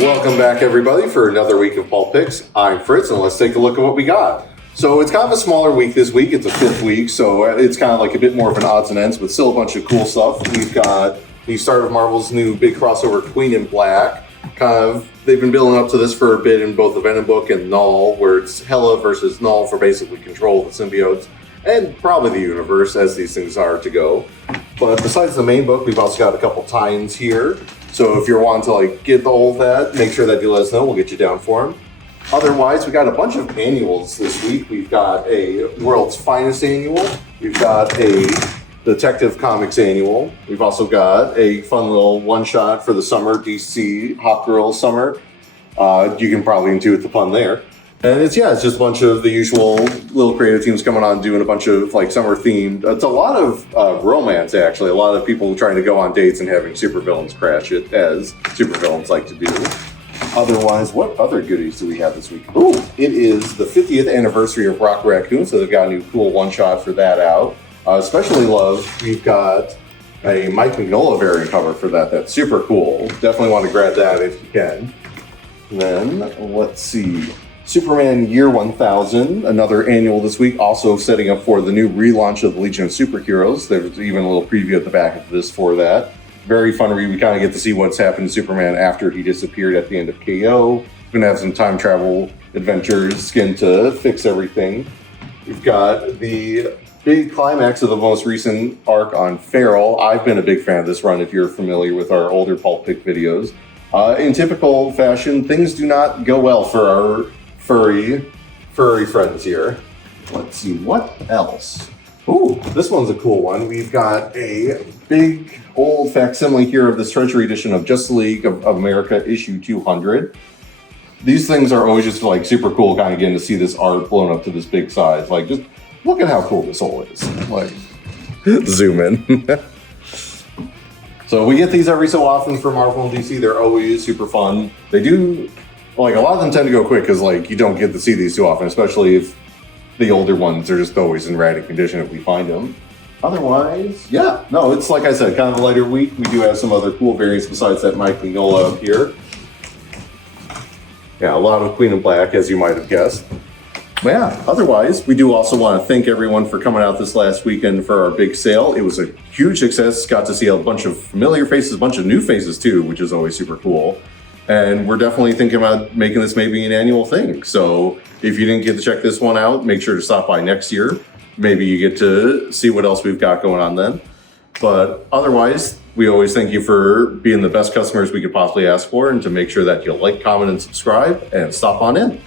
Welcome back, everybody, for another week of Pulp Picks. I'm Fritz, and let's take a look at what we got. So it's kind of a smaller week this week. It's a fifth week, so it's kind of like a bit more of an odds and ends, but still a bunch of cool stuff. We've got the start of Marvel's new big crossover, Queen in Black. They've been building up to this for a bit in both the Venom book and Null, where it's Hela versus Null for basically control of the symbiotes, and probably the universe, as these things are to go. But besides the main book, we've also got a couple tie-ins here. So if you're wanting to get all of that, make sure that you let us know. We'll get you down for them. Otherwise, we got a bunch of annuals this week. We've got a World's Finest annual. We've got a Detective Comics annual. We've also got a fun little one-shot for the summer, DC Hot Girl Summer. You can probably intuit the pun there. And it's just a bunch of the usual little creative teams coming on doing a bunch of summer themed. It's a lot of romance, actually. A lot of people trying to go on dates and having supervillains crash it, as supervillains like to do. Otherwise, what other goodies do we have this week? Ooh, it is the 50th anniversary of Rock Raccoon, so they've got a new cool one-shot for that out. Especially love, we've got a Mike Mignola variant cover for that. That's super cool. Definitely want to grab that if you can. And then, let's see. Superman Year 1000, another annual this week, also setting up for the new relaunch of the Legion of Superheroes. There's even a little preview at the back of this for that. Very fun read. We kind of get to see what's happened to Superman after he disappeared at the end of KO. We're going to have some time travel adventures, Skin to fix everything. We've got the big climax of the most recent arc on Feral. I've been a big fan of this run if you're familiar with our older Pulp Pick videos. In typical fashion, things do not go well for our furry friends here. Let's see, what else? Ooh, this one's a cool one. We've got a big old facsimile here of this Treasury edition of Justice League of America issue 200. These things are always just super cool, kind of getting to see this art blown up to this big size. Just look at how cool this whole is. Zoom in. So we get these every so often for Marvel and DC. They're always super fun. They do, a lot of them tend to go quick because you don't get to see these too often, especially if the older ones are just always in ratty condition if we find them. Otherwise, it's like I said, kind of a lighter week. We do have some other cool variants besides that Mike Mignola up here. Yeah, a lot of Queen in Black, as you might have guessed. But otherwise, we do also want to thank everyone for coming out this last weekend for our big sale. It was a huge success. Got to see a bunch of familiar faces, a bunch of new faces too, which is always super cool. And we're definitely thinking about making this maybe an annual thing. So if you didn't get to check this one out, make sure to stop by next year. Maybe you get to see what else we've got going on then. But otherwise, we always thank you for being the best customers we could possibly ask for, and to make sure that you like, comment, and subscribe, and stop on in.